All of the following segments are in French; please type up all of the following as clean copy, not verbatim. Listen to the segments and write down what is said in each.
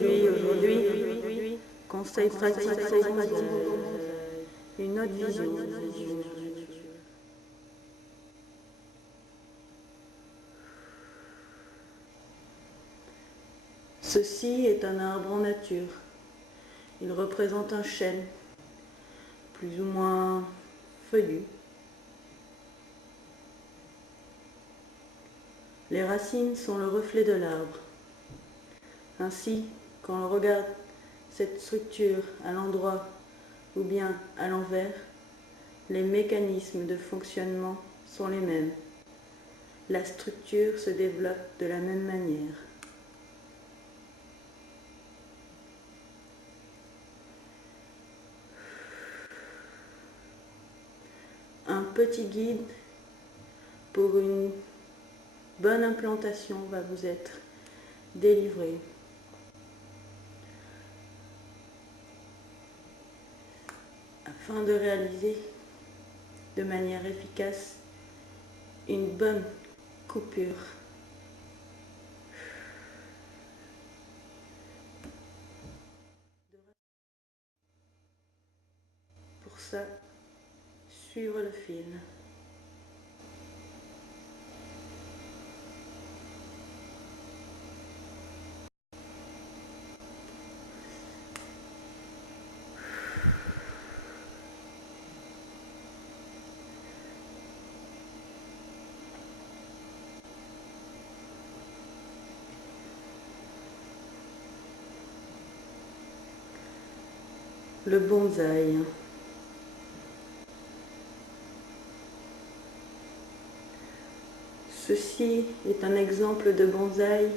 aujourd'hui, conseil pratique, une autre vision. Ceci est un arbre en nature. Il représente un chêne, plus ou moins feuillu. Les racines sont le reflet de l'arbre. Ainsi, quand on regarde cette structure à l'endroit ou bien à l'envers, les mécanismes de fonctionnement sont les mêmes. La structure se développe de la même manière. Un petit guide pour une bonne implantation va vous être délivré. Afin de réaliser de manière efficace une bonne coupure. Pour ça, suivre le fil. Le bonsaï. Ceci est un exemple de bonsaï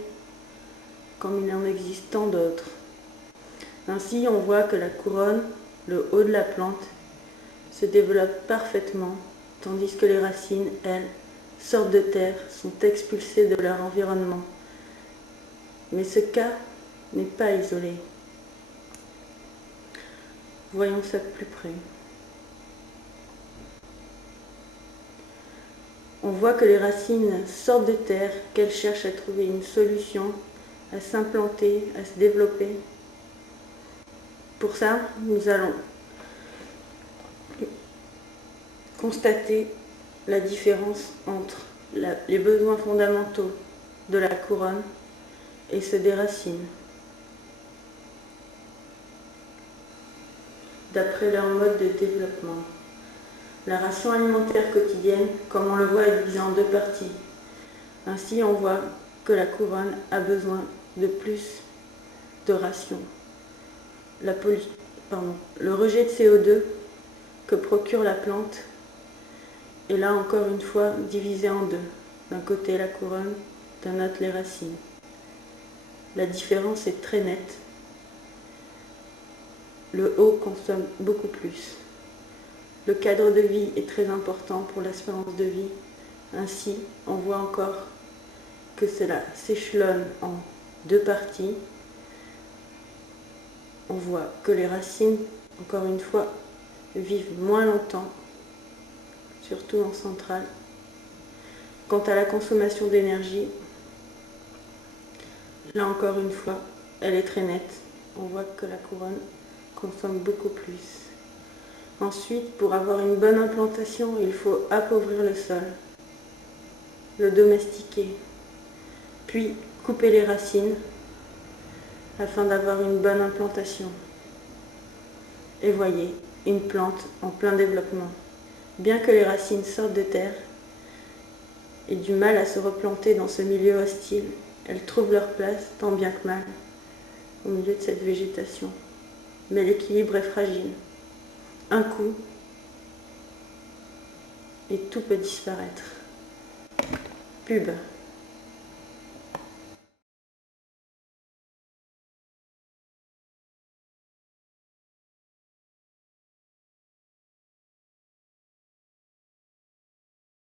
comme il en existe tant d'autres. Ainsi, on voit que la couronne, le haut de la plante, se développe parfaitement, tandis que les racines, elles, sortent de terre, sont expulsées de leur environnement. Mais ce cas n'est pas isolé. Voyons ça de plus près. On voit que les racines sortent de terre, qu'elles cherchent à trouver une solution, à s'implanter, à se développer. Pour ça, nous allons constater la différence entre les besoins fondamentaux de la couronne et ceux des racines, d'après leur mode de développement. La ration alimentaire quotidienne, comme on le voit, est divisée en deux parties. Ainsi, on voit que la couronne a besoin de plus de ration. Le rejet de CO2 que procure la plante est là encore une fois divisé en deux. D'un côté la couronne, d'un autre les racines. La différence est très nette. Le haut consomme beaucoup plus. Le cadre de vie est très important pour l'espérance de vie. Ainsi, on voit encore que cela s'échelonne en deux parties. On voit que les racines, encore une fois, vivent moins longtemps, surtout en centrale. Quant à la consommation d'énergie, là encore une fois, elle est très nette. On voit que la couronne consomme beaucoup plus. Ensuite, pour avoir une bonne implantation, il faut appauvrir le sol, le domestiquer, puis couper les racines afin d'avoir une bonne implantation. Et voyez, une plante en plein développement. Bien que les racines sortent de terre et du mal à se replanter dans ce milieu hostile, elles trouvent leur place, tant bien que mal, au milieu de cette végétation. Mais l'équilibre est fragile. Un coup, et tout peut disparaître. Pub.